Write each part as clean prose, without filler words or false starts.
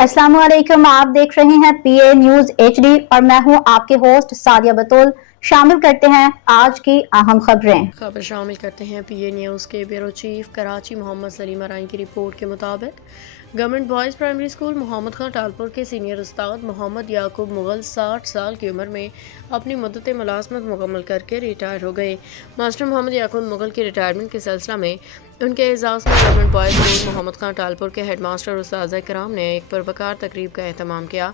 अस्सलाम वालेकुम। आप देख रहे हैं पीए न्यूज एचडी और मैं हूं आपके होस्ट सादिया बतूल। शामिल करते हैं आज की अहम खबरें। शामिल करते हैं पीए न्यूज़ के ब्यूरो चीफ कराची मोहम्मद सलीम अराइन की रिपोर्ट के मुताबिक government boys primary school Mohammad Khan Talpur के सीनियर उस्ताद मोहम्मद याकूब मुगल 60 साल की उम्र में अपनी मुद्दत मुलाजमत मुकम्मल करके रिटायर हो गए। मास्टर मोहम्मद याकूब मुगल की रिटायरमेंट के सिलसिला में उनके एजाज़ में government boys school Mohammad Khan Talpur के हेड मास्टर उस्ताद कराम ने एक पुरवकार तकरीब का एहतमाम किया।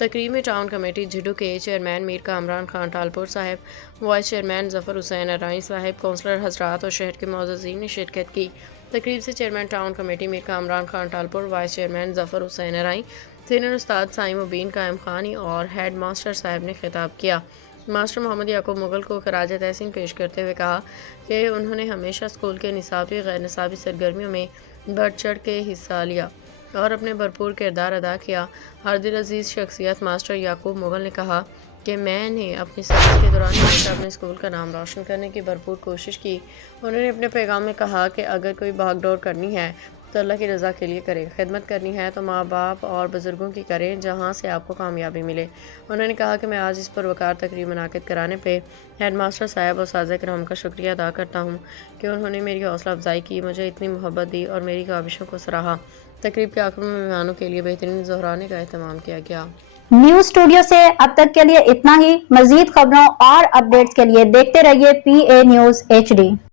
तकरीब में टाउन कमेटी झिडू के चेयरमैन मीर कामरान खान टालपुर साहब, वाइस चेयरमैन जफर हुसैन अराई साहब, काउंसलर हजरात और शहर के मुअज़्ज़िज़ीन ने शिरकत की। तकरीब से chairman town committee Mir Kamran Khan Talpur, vice chairman Zafar Hussain Arain, senior उस्ताद साइम मुबीन कायम खानी और हेड मास्टर साहब ने खिताब किया। मास्टर मोहम्मद याकूब मुगल को खराज तहसीन पेश करते हुए कहा कि उन्होंने हमेशा स्कूल के निसाबी गैर निसाबी सरगर्मियों में बढ़ चढ़ के हिस्सा लिया और अपने भरपूर किरदार अदा किया। हर दिल अजीज़ शख्सियत मास्टर याकूब मुगल ने कहा कि मैंने अपनी सर्विस के दौरान हमेशा अपने स्कूल का नाम रोशन करने की भरपूर कोशिश की। उन्होंने अपने पैगाम में कहा कि अगर कोई भागदौड़ करनी है तो अल्लाह की रज़ा के लिए करें, खिदमत करनी है तो माँ बाप और बुज़ुर्गों की करें जहाँ से आपको कामयाबी मिले। उन्होंने कहा कि मैं आज इस पर वकार तकरीब मुनाकिद कराने पे हेड मास्टर साहब और साज़ कराम का शुक्रिया अदा करता हूँ कि उन्होंने मेरी हौसला अफजाई की, मुझे इतनी मोहब्बत दी और मेरी काविशों को सराहा। तकरीब के आखिर में मेहमानों के लिए बेहतरीन ज़हराने का एहतमाम किया गया। न्यूज स्टूडियो से अब तक के लिए इतना ही। मजीद खबरों और अपडेट्स के लिए देखते रहिए पीए न्यूज एचडी।